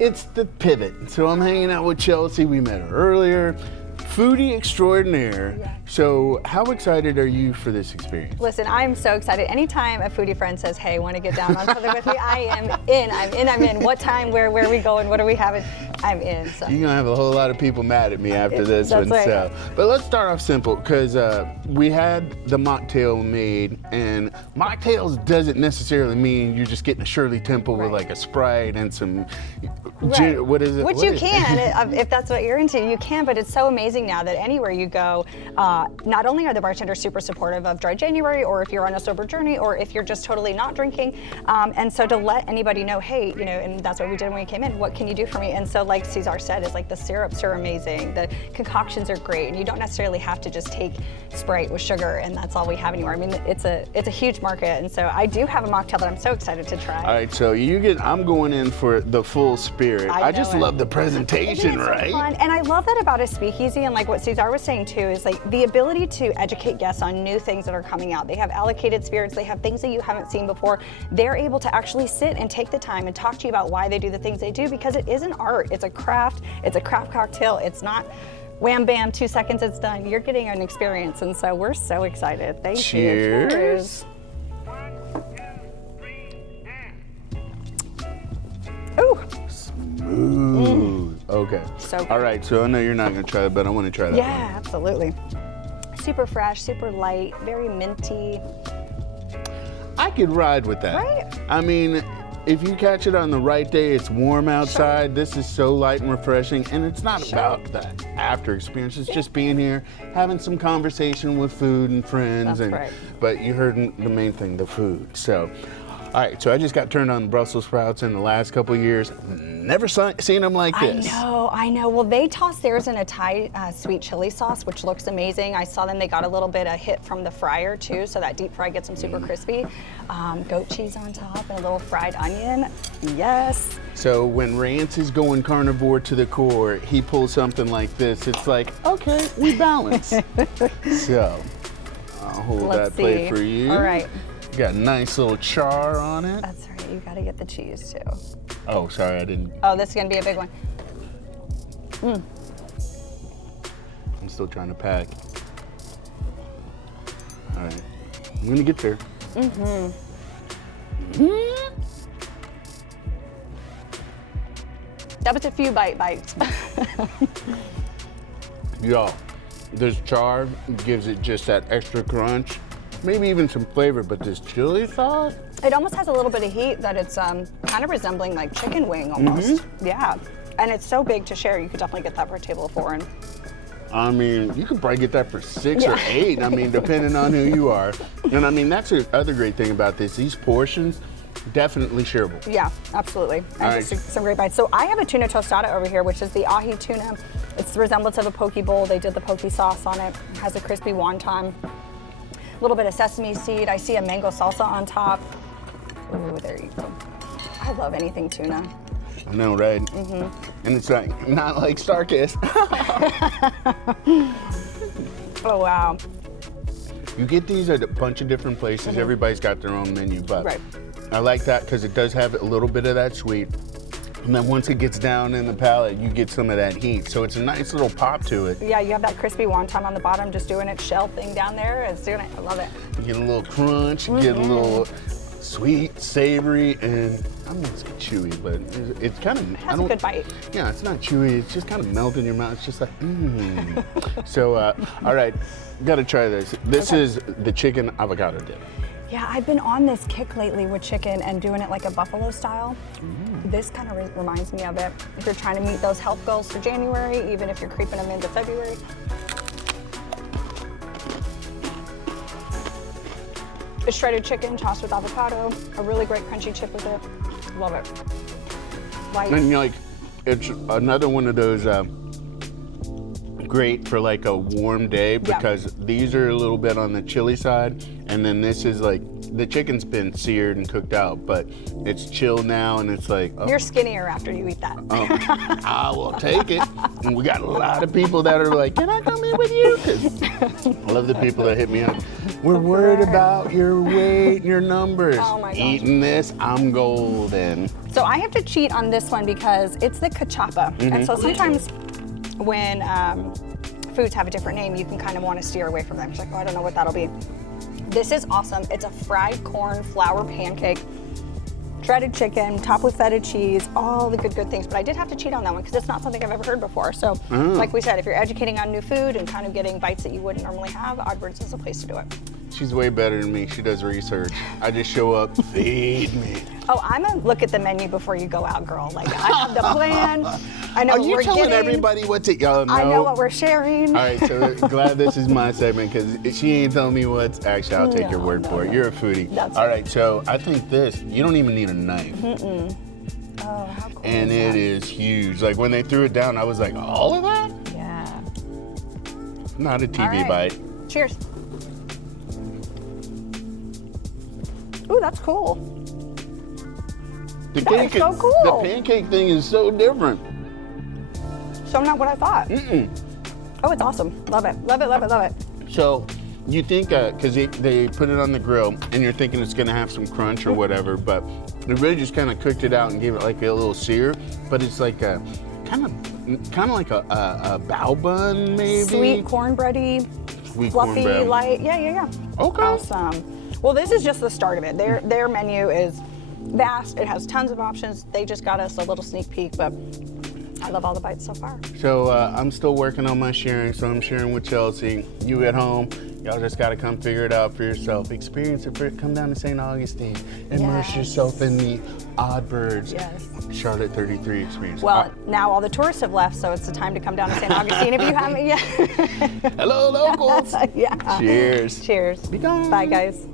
It's the pivot. So I'm hanging out with Chelsea. We met her earlier. Foodie extraordinaire. Yeah. So how excited are you for this experience? Listen, I'm so excited. Anytime a foodie friend says, hey, want to get down on something with me, I am in. I'm in. What time, where are we going, what are we having? I'm in. So. You're gonna have a whole lot of people mad at me after this one. Right. So, but let's start off simple because we had the mocktail made, and mocktails doesn't necessarily mean you're just getting a Shirley Temple with like a Sprite and some gin, what is it? Which you can, if that's what you're into, you can. But it's so amazing now that anywhere you go, not only are the bartenders super supportive of Dry January, or if you're on a sober journey, or if you're just totally not drinking, and so to let anybody know, hey, and that's what we did when we came in. What can you do for me? And so, like Cesar said, is like the syrups are amazing, the concoctions are great, and you don't necessarily have to just take Sprite with sugar, and that's all we have anymore. I mean, it's a huge market, and so I do have a mocktail that I'm so excited to try. All right, so I'm going in for the full spirit. I just love the presentation, right? Fun. And I love that about a speakeasy, and like what Cesar was saying too, is like the ability to educate guests on new things that are coming out. They have allocated spirits, they have things that you haven't seen before. They're able to actually sit and take the time and talk to you about why they do the things they do, because it is an art, it's a craft cocktail. It's not wham bam, 2 seconds, it's done. You're getting an experience, and so we're so excited. Thank you. Cheers. Ooh. Smooth. Okay. So good. All right, so I know you're not gonna try it, but I want to try that one. Yeah, absolutely. Super fresh, super light, very minty. I could ride with that. Right? I mean, if you catch it on the right day, it's warm outside. Sure. This is so light and refreshing, and it's not about that after experience. It's just being here, having some conversation with food and friends. That's right. But you heard the main thing, the food. So, all right, so I just got turned on Brussels sprouts in the last couple of years. Never seen them like this. I know. Well, they tossed theirs in a Thai sweet chili sauce, which looks amazing. I saw them, they got a little bit of hit from the fryer too, so that deep fry gets them super crispy. Goat cheese on top and a little fried onion. Yes. So when Rance is going carnivore to the core, he pulls something like this. It's like, okay, we balance. So, I'll hold that plate for you. All right. Got a nice little char on it. That's right, you gotta get the cheese too. Oh, sorry, I didn't. Oh, this is gonna be a big one. I'm still trying to pack. All right, I'm gonna get there. That was a few bites. Y'all, this char gives it just that extra crunch. Maybe even some flavor, but this chili sauce? It almost has a little bit of heat that it's kind of resembling like chicken wing almost. Yeah, and it's so big to share. You could definitely get that for a table of 4. And I mean, you could probably get that for 6 or 8. I mean, depending on who you are. And I mean, that's the other great thing about this. These portions, definitely shareable. Yeah, absolutely. And just some great bites. So I have a tuna tostada over here, which is the ahi tuna. It's the resemblance of a poke bowl. They did the poke sauce on it. It has a crispy wonton. A little bit of sesame seed. I see a mango salsa on top. Ooh, there you go. I love anything tuna. I know, right? And it's like, not like Starkist. Oh, wow. You get these at a bunch of different places. Everybody's got their own menu, but I like that because it does have a little bit of that sweet. And then once it gets down in the palate, you get some of that heat. So it's a nice little pop to it. Yeah, you have that crispy wonton on the bottom, just doing its shell thing down there. It's doing it. I love it. You get a little crunch, you get a little sweet, savory, and I'm not gonna say chewy, but it's kind of. It has a good bite. Yeah, it's not chewy. It's just kind of melt in your mouth. It's just like, So, all right, gotta try this. This is the chicken avocado dip. Yeah, I've been on this kick lately with chicken and doing it like a buffalo style. This kind of reminds me of it. If you're trying to meet those health goals for January, even if you're creeping them into February. It's shredded chicken tossed with avocado, a really great crunchy chip with it. Love it. Light. And like, it's another one of those great for like a warm day because these are a little bit on the chilly side, and then this is like, the chicken's been seared and cooked out, but it's chill now, and it's like, oh. You're skinnier after you eat that. I will take it. And we got a lot of people that are like, can I come in with you? 'Cause I love the people that hit me up. We're worried about your weight and your numbers. Oh my gosh. Eating this, I'm golden. So I have to cheat on this one because it's the Cachapa. And so sometimes when foods have a different name, you can kind of want to steer away from them. It's like, oh, I don't know what that'll be. This is awesome. It's a fried corn flour pancake, shredded chicken, topped with feta cheese, all the good things. But I did have to cheat on that one because it's not something I've ever heard before. So like we said, if you're educating on new food and kind of getting bites that you wouldn't normally have, Oddbirds is a place to do it. She's way better than me. She does research. I just show up, feed me. Oh, I'm a look at the menu before you go out, girl. Like, I have the plan. I know Are what you we're telling getting. everybody what to, no. I know what we're sharing. All right, so glad this is my segment because she ain't telling me what's, actually, I'll take your word for it. You're a foodie. That's all right, so I think this, you don't even need a knife. Oh, how cool And is it is huge. Like when they threw it down, I was like, all of that? Yeah. Not a TV All right. bite. Cheers. Ooh, that's cool. The That is so cool. The pancake thing is so different. So not what I thought. Oh, it's awesome. Love it. Love it, love it, love it. So you think, because they put it on the grill and you're thinking it's gonna have some crunch or whatever, but they really just kind of cooked it out and gave it like a little sear, but it's like a, kind of like a bao bun maybe? Sweet cornbready, Sweet fluffy, cornbread. light. Yeah. Okay. Awesome. Well, this is just the start of it. Their menu is vast. It has tons of options. They just got us a little sneak peek, but I love all the bites so far. So I'm still working on my sharing, so I'm sharing with Chelsea. You at home, y'all just gotta come figure it out for yourself. Experience it, come down to St. Augustine. Immerse yourself in the Oddbirds Charlotte 33 experience. Well, now all the tourists have left, so it's the time to come down to St. Augustine if you haven't yet. Hello, locals. Yeah. Cheers. Cheers. Be gone. Bye, guys.